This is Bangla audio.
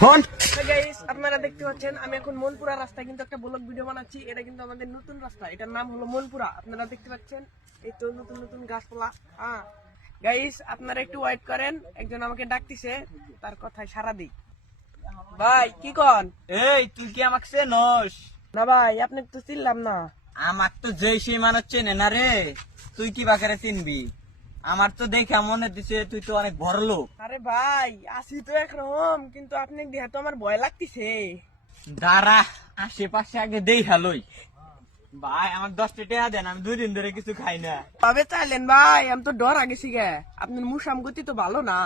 ফোন গাইস আপনারা দেখতে পাচ্ছেন আমি এখন মনপুরা রাস্তায় কিন্তু একটা ব্লগ ভিডিও বানাচ্ছি। এটা কিন্তু আমাদের নতুন রাস্তা, এটার নাম হলো মনপুরা। আপনারা দেখতে পাচ্ছেন এই তো নতুন নতুন গাছপালা। হ্যাঁ গাইস আপনারা একটু ওয়েট করেন, একজন আমাকে ডাকতিছে, তার কথায় সাড়া দিই। ভাই কি কন? এই তুই কি আমাকে চেনস? না ভাই আপনাকে তো চিনলাম না। আমার তো যেই সেই মানুষ চেনে না রে, তুই কি বাকারে চিনবি? আমার তো দেখে মনে দিছে তুই তো অনেক বড় লোক। আরে ভাই আসি তো একরকম, কিন্তু আপনি দেখে তো আমার ভয় লাগতেছে। দাঁড়া আশেপাশে আগে দেই হ্যালোই। ভাই আমার 10টা টাকা দেন, আমি 2 দিন ধরে কিছু খাই না। তবে চাইলেন ভাই, আমি তো ডর আগেছি গে, আপনার মুসাম গতি তো ভালো না।